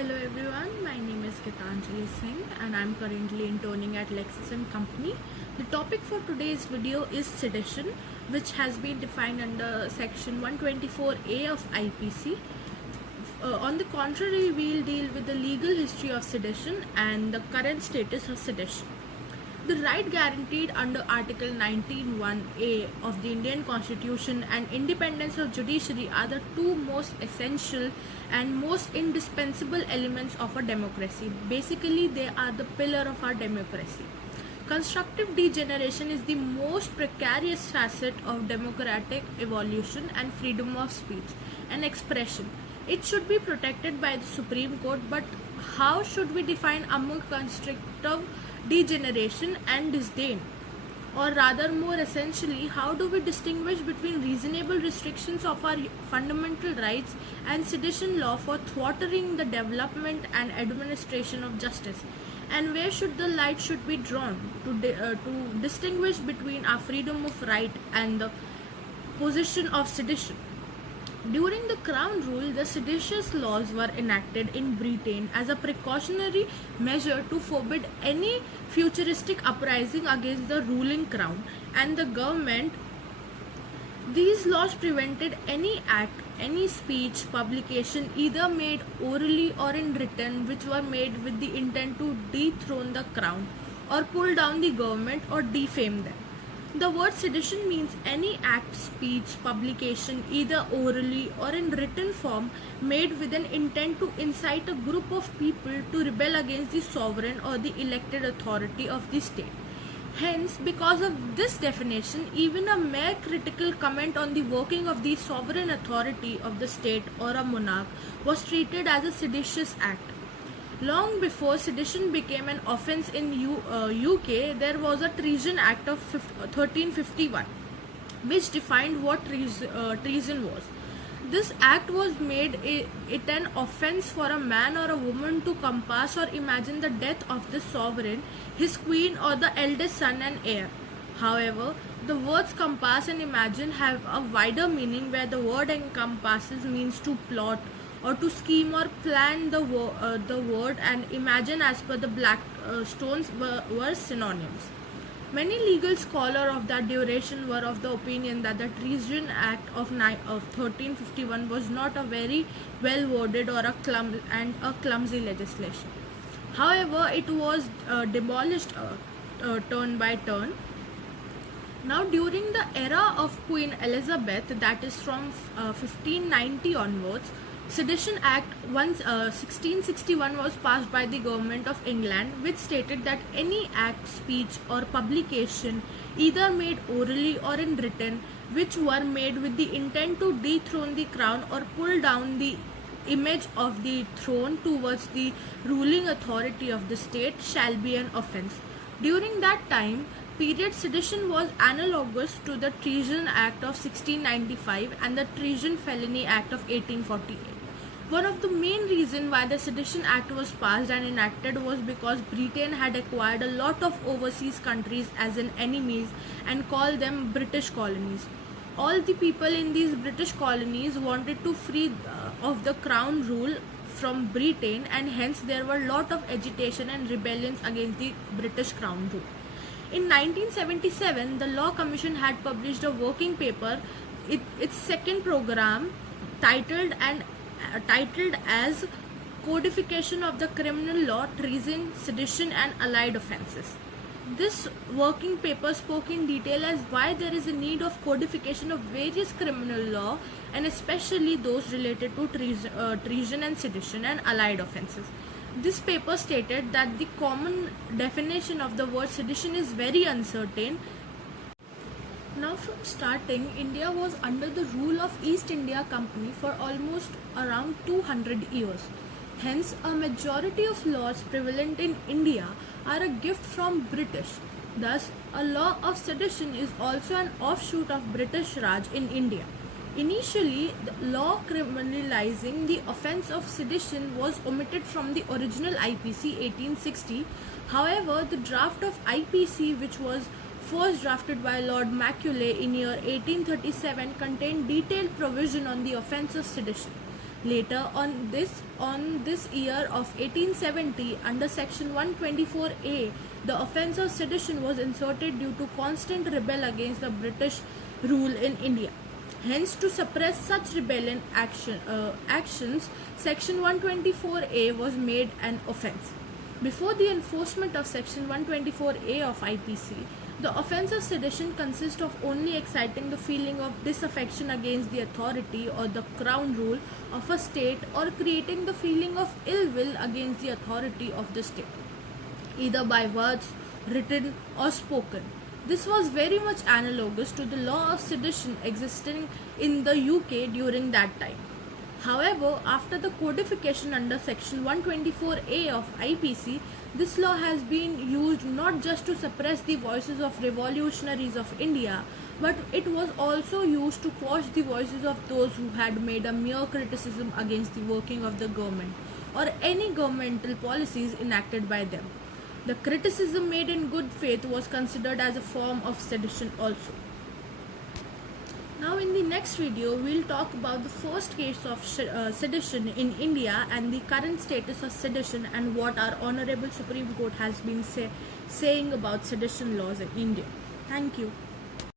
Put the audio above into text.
Hello everyone, my name is Gitanjali Singh and I'm currently interning at Lexis & Company. The topic for today's video is sedition, which has been defined under section 124A of IPC. On the contrary, we'll deal with the legal history of sedition and the current status of sedition. The right guaranteed under Article 19(1)(a) of the Indian Constitution and independence of judiciary are the two most essential and most indispensable elements of a democracy. Basically, they are the pillar of our democracy. Constructive degeneration is the most precarious facet of democratic evolution and freedom of speech and expression. It should be protected by the Supreme Court, but how should we define among constructive degeneration and disdain? Or rather, more essentially, how do we distinguish between reasonable restrictions of our fundamental rights and sedition law for thwarting the development and administration of justice? And where should the line should be drawn to distinguish between our freedom of right and the position of sedition? During the Crown Rule, the seditious laws were enacted in Britain as a precautionary measure to forbid any futuristic uprising against the ruling crown and the government. These laws prevented any act, any speech, publication, either made orally or in written, which were made with the intent to dethrone the crown or pull down the government or defame them. The word sedition means any act, speech, publication, either orally or in written form, made with an intent to incite a group of people to rebel against the sovereign or the elected authority of the state. Hence, because of this definition, even a mere critical comment on the working of the sovereign authority of the state or a monarch was treated as a seditious act. Long before sedition became an offence in UK, there was a Treason Act of 1351, which defined what treason was. This act was made it an offence for a man or a woman to compass or imagine the death of the sovereign, his queen, or the eldest son and heir. However, the words compass and imagine have a wider meaning, where the word encompasses means to plot or to scheme or plan the word, and imagine as per the Blackstones were synonyms. Many legal scholars of that duration were of the opinion that the Treason Act of 1351 was not a very well worded or a clumsy legislation. However, it was demolished turn by turn. Now, during the era of Queen Elizabeth, that is from 1590 onwards, Sedition Act 1661 was passed by the Government of England, which stated that any act, speech or publication, either made orally or in written, which were made with the intent to dethrone the crown or pull down the image of the throne towards the ruling authority of the state, shall be an offence. During that time period, sedition was analogous to the Treason Act of 1695 and the Treason Felony Act of 1848. One of the main reasons why the Sedition Act was passed and enacted was because Britain had acquired a lot of overseas countries as an enemies and called them British colonies. All the people in these British colonies wanted to free of the Crown rule from Britain, and hence there were a lot of agitation and rebellions against the British Crown rule. In 1977, the Law Commission had published a working paper, its second program, titled as Codification of the Criminal Law, Treason, Sedition and Allied Offences. This working paper spoke in detail as why there is a need of codification of various criminal law, and especially those related to treason and sedition and allied offences. This paper stated that the common definition of the word sedition is very uncertain. Now, from starting, India was under the rule of East India Company for almost around 200 years. Hence, a majority of laws prevalent in India are a gift from British. Thus, a law of sedition is also an offshoot of British Raj in India. Initially, the law criminalizing the offence of sedition was omitted from the original IPC 1860. However, the draft of IPC, which was first drafted by Lord Macaulay in year 1837, contained detailed provision on the offence of sedition. Later on this year of 1870, under section 124A, the offence of sedition was inserted due to constant rebel against the British rule in India. Hence, to suppress such rebellion actions, section 124A was made an offence. Before the enforcement of section 124A of IPC, the offence of sedition consists of only exciting the feeling of disaffection against the authority or the crown rule of a state, or creating the feeling of ill will against the authority of the state, either by words, written or spoken. This was very much analogous to the law of sedition existing in the UK during that time. However, after the codification under section 124A of IPC, this law has been used not just to suppress the voices of revolutionaries of India, but it was also used to quash the voices of those who had made a mere criticism against the working of the government or any governmental policies enacted by them. The criticism made in good faith was considered as a form of sedition also. Now in the next video, we'll talk about the first case of sedition in India and the current status of sedition and what our Honorable Supreme Court has been saying about sedition laws in India. Thank you.